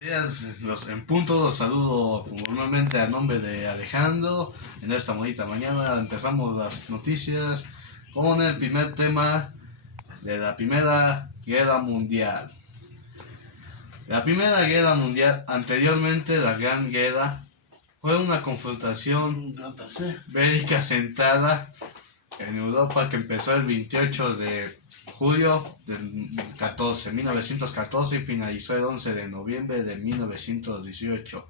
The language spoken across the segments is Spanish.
En punto los saludo formalmente a nombre de Alejandro. En esta bonita mañana empezamos las noticias con el primer tema de la Primera Guerra Mundial. La Primera Guerra Mundial, anteriormente la Gran Guerra, fue una confrontación bélica centrada en Europa que empezó el 28 de julio del 1914 y finalizó el 11 de noviembre de 1918,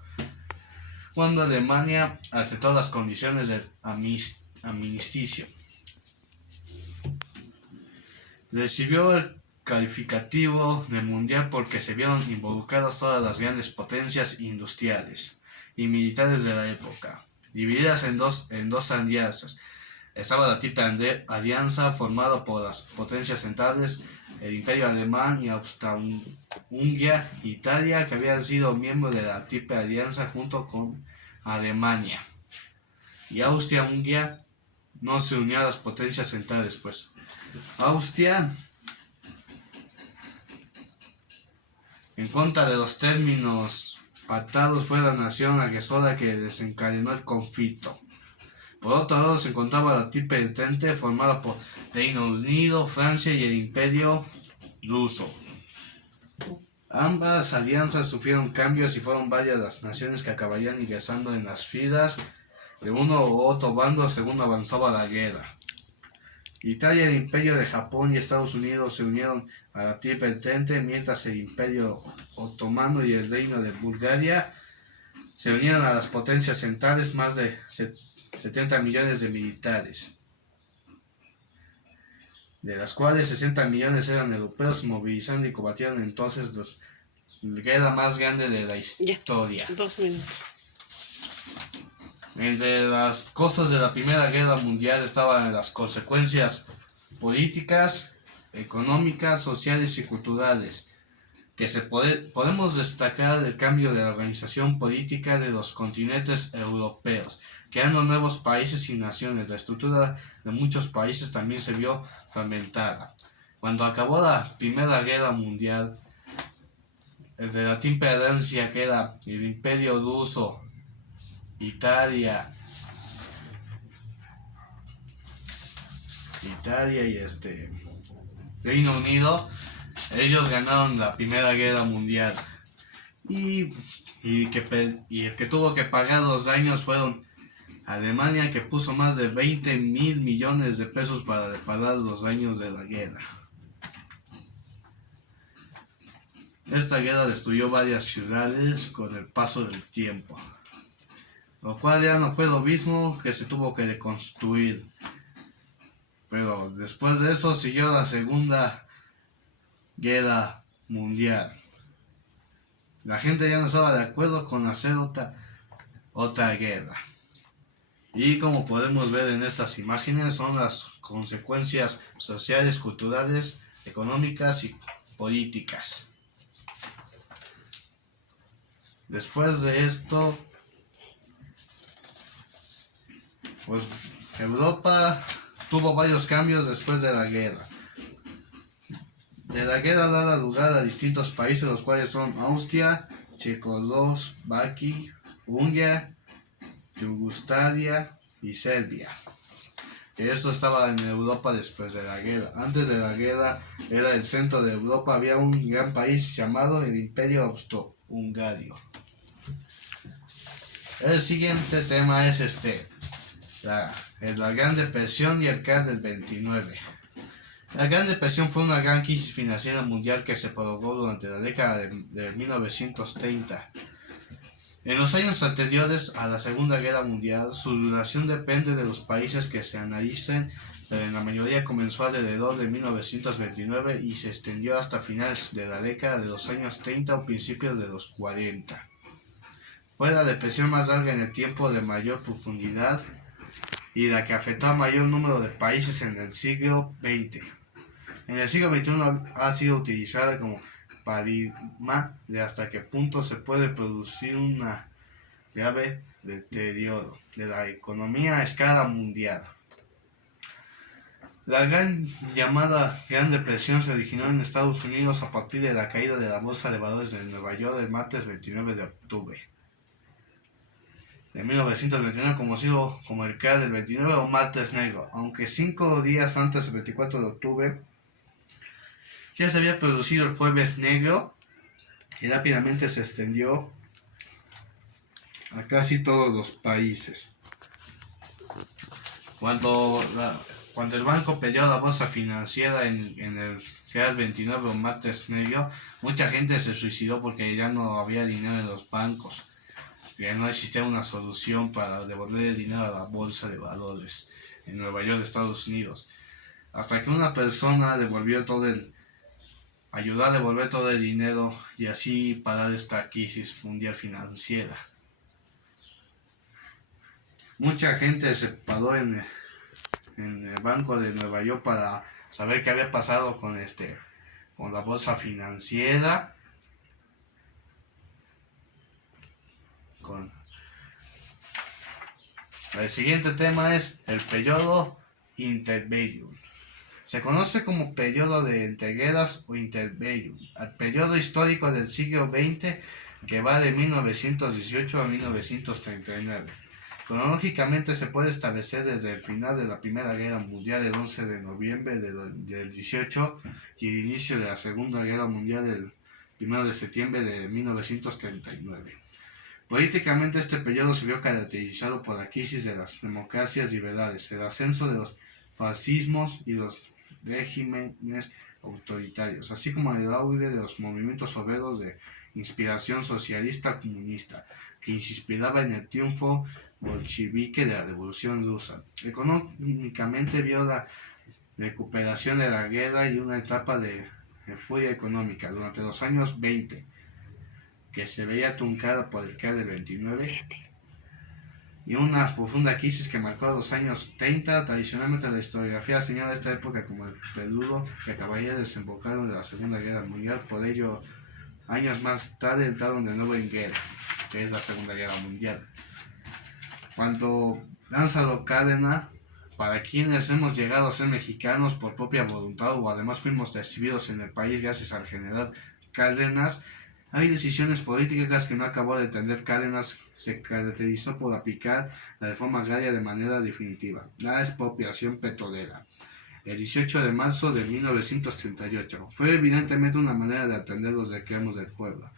cuando Alemania aceptó las condiciones del armisticio. Recibió el calificativo de mundial porque se vieron involucradas todas las grandes potencias industriales y militares de la época, divididas en dos alianzas. Estaba la Triple Alianza, formada por las potencias centrales, el Imperio Alemán y Austria-Hungría, Italia, que habían sido miembros de la Triple Alianza junto con Alemania. Y Austria-Hungría no se unió a las potencias centrales, pues. Austria, en contra de los términos pactados, fue la nación agresora que desencadenó el conflicto. Por otro lado se encontraba la Triple Entente, formada por Reino Unido, Francia y el Imperio Ruso. Ambas alianzas sufrieron cambios y fueron varias las naciones que acabarían ingresando en las filas de uno u otro bando según avanzaba la guerra. Italia, el Imperio de Japón y Estados Unidos se unieron a la Triple Entente, mientras el Imperio Otomano y el Reino de Bulgaria se unieron a las potencias centrales, más de 70 millones de militares, de las cuales 60 millones eran europeos, movilizando y combatieron entonces la guerra más grande de la historia. 2 minutos. Entre las cosas de la Primera Guerra Mundial estaban las consecuencias políticas, económicas, sociales y culturales, que podemos destacar el cambio de la organización política de los continentes europeos, creando nuevos países y naciones. La estructura de muchos países también se vio fragmentada. Cuando acabó la Primera Guerra Mundial, de la Triple Alianza, que era el Imperio Ruso, Italia y Reino Unido, ellos ganaron la Primera Guerra Mundial y el que tuvo que pagar los daños fueron Alemania, que puso más de 20,000 millones de pesos para reparar los daños de la guerra. Esta guerra destruyó varias ciudades con el paso del tiempo, lo cual ya no fue lo mismo, que se tuvo que reconstruir. Pero después de eso siguió la Segunda Guerra Mundial. La gente ya no estaba de acuerdo con hacer otra guerra. Y como podemos ver en estas imágenes, son las consecuencias sociales, culturales, económicas y políticas. Después de esto, pues Europa tuvo varios cambios después de la guerra. De la guerra daba lugar a distintos países, los cuales son Austria, Checoslovaquia, Hungría, Yugoslavia y Serbia. Eso estaba en Europa después de la guerra. Antes de la guerra era el centro de Europa, había un gran país llamado el Imperio Austrohúngaro. El siguiente tema es la Gran Depresión y el crash del 29. La Gran Depresión fue una gran crisis financiera mundial que se prolongó durante la década de 1930. En los años anteriores a la Segunda Guerra Mundial, su duración depende de los países que se analicen, pero en la mayoría comenzó alrededor de 1929 y se extendió hasta finales de la década de los años 30 o principios de los 40. Fue la depresión más larga en el tiempo, de mayor profundidad y la que afectó a mayor número de países en el siglo XX. En el siglo XXI ha sido utilizada como paradigma de hasta qué punto se puede producir un grave deterioro de la economía a escala mundial. La gran llamada Gran Depresión se originó en Estados Unidos a partir de la caída de la Bolsa de Valores de Nueva York el martes 29 de octubre de 1929, conocido como el crash del 29 o martes negro, aunque 5 días antes del 24 de octubre ya se había producido el jueves negro y rápidamente se extendió a casi todos los países. Cuando el banco perdió la bolsa financiera en el crash 29 o martes negro, mucha gente se suicidó porque ya no había dinero en los bancos, ya no existía una solución para devolver el dinero a la bolsa de valores en Nueva York, Estados Unidos, hasta que una persona ayudó a devolver todo el dinero y así parar esta crisis mundial financiera. Mucha gente se paró en el banco de Nueva York para saber qué había pasado con la bolsa financiera. El siguiente tema es el periodo interbellum. Se conoce como periodo de entreguerras o interbellum, al periodo histórico del siglo XX que va de 1918 a 1939. Cronológicamente se puede establecer desde el final de la Primera Guerra Mundial, el 11 de noviembre del 18, y el inicio de la Segunda Guerra Mundial, el 1 de septiembre de 1939. Políticamente este periodo se vio caracterizado por la crisis de las democracias liberales, el ascenso de los fascismos y los regímenes autoritarios, así como el auge de los movimientos obreros de inspiración socialista comunista, que inspiraba en el triunfo bolchevique de la Revolución Rusa. Económicamente vio la recuperación de la guerra y una etapa de euforia económica durante los años 20, que se veía truncada por el crash del 29 y una profunda crisis que marcó los años 30. Tradicionalmente la historiografía señala esta época como el preludio que acabaría de desembocar en la Segunda Guerra Mundial. Por ello, años más tarde entraron de nuevo en guerra, que es la Segunda Guerra Mundial. Cuando Lázaro Cárdenas, para quienes hemos llegado a ser mexicanos por propia voluntad o además fuimos recibidos en el país gracias al general Cárdenas, hay decisiones políticas que no acabó de entender. Cárdenas se caracterizó por aplicar la reforma agraria de manera definitiva, la expropiación petrolera. El 18 de marzo de 1938 fue evidentemente una manera de atender los reclamos del pueblo.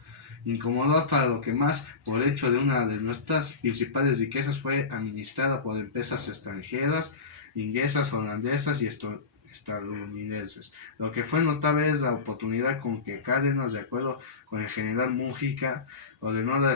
Incomodó hasta lo que más, por hecho de una de nuestras principales riquezas fue administrada por empresas extranjeras, inglesas, holandesas y estadounidenses. Lo que fue notable es la oportunidad con que Cárdenas, de acuerdo con el general Mújica, ordenó la